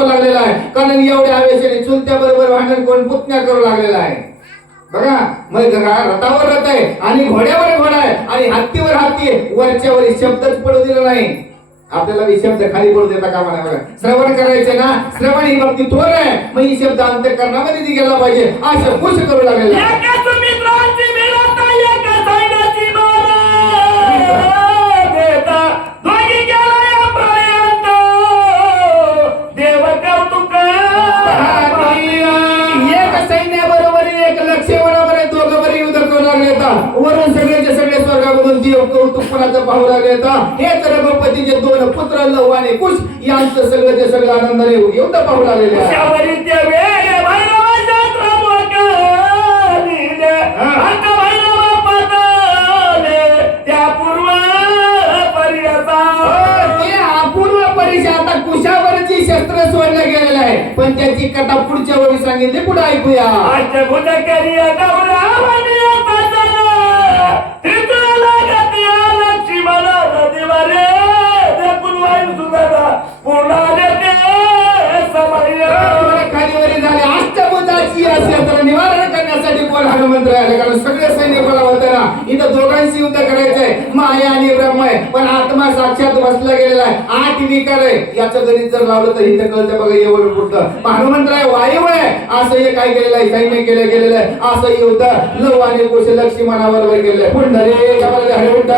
लागलेला आहे कारण एवढ्या आवेशाने चुलत्या बरोबर भांडण कोण पुतण्या करू लागलेला आहे बघा मग रा- रथावर रथ आहे आणि घोड्यावर घोडा आहे आणि हत्तीवर हत्ती वरच्यावर शब्दच पडू दिला नाही आपल्याला ही शब्द खाली पडू देता का म्हणा श्रवण करायचे ना? श्रवण ही भक्ती थोर आहे. मग ही शब्द अंतकरणामध्ये ती गेला पाहिजे. असं खुश करू लागलेला आहे. एका कौतुक. सैन्याबरोबर एक करू लागले वरून सगळेचे सगळे स्वर्गामधून देव कौतुकपणाचं पाहू लागले आता हेच दोन पुत्र लव आणि कुश यांचं सगळं जे सगळं आनंदाने युद्ध पाहू लागलेले ते ते अपूर्व आता कुशावरची शस्त्र सोडलं गेलेलं आहे. पण त्याची कथा पुढच्या वेळी सांगितली पुढे ऐकूया. सैन्य इथं दोघांशी युद्ध करायचंय. माया आणि ब्रह्म आहे. पण आत्मा साक्षात बसला गेलेला आहे. आठ विकार आहे. याचं गणित जर लावलं तर इथं कळतं बघा एवढं पुढचं. मग हनुमंतराय वायू आहे. असं हे काय केलेलं आहे? सैन्य केलं गेलेलं आहे. असं युद्ध लव आणि कुश लक्ष्मणाबरोबर केलेलं आहे. पुंडरे हरिविठ्ठल